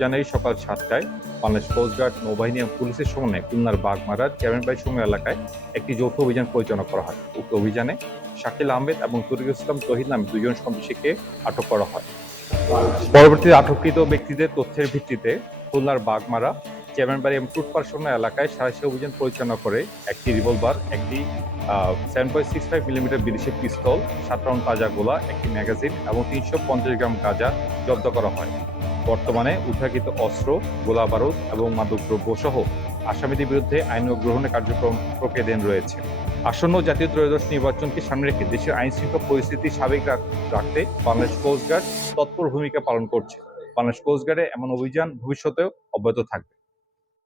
জানুয়ারি সকাল 7টায় বাংলাদেশ কোস্টগার্ড, নৌবাহিনী এবং পুলিশের সমন্বয়ে খুলনার বাগমারার চেয়ারম্যান সুরমা এলাকায় একটি যৌথ অভিযান পরিচালনা করা হয়। উক্ত অভিযানে শাকিল আহমেদ এবং তরিকুল ইসলাম তহিদ নামে দুজন সন্ত্রাসীকে আটক করা হয়। পরবর্তীতে আটককৃত ব্যক্তিদের তথ্যের ভিত্তিতে খুলনার বাগমারা, চেয়ারম্যানবাড়ি এবং টুটপারসোনা এলাকায় সাঁড়াশি অভিযান পরিচালনা করে একটি রিভলভার, একটি 7.65 মিলিমিটার বিদেশি পিস্তল, 7 রাউন্ড তাজা গোলা, একটি ম্যাগাজিন এবং 350 গ্রাম গাঁজা জব্দ করা হয়। বর্তমানে উদ্ধারকৃত অস্ত্র, গোলা বারুদ এবং মাদকদ্রব্য সহ আসামিদের বিরুদ্ধে আইন গ্রহণের কার্যক্রম প্রক্রিয়াধীন রয়েছে। আসন্ন জাতীয় ত্রয়োদশ নির্বাচনকে সামনে রেখে দেশের আইন শৃঙ্খলা পরিস্থিতি স্বাভাবিক রাখতে বাংলাদেশ কোস্টগার্ড তৎপর ভূমিকা পালন করছে। বাংলাদেশ কোস্টগার্ডে এমন অভিযান ভবিষ্যতেও অব্যাহত থাকবে।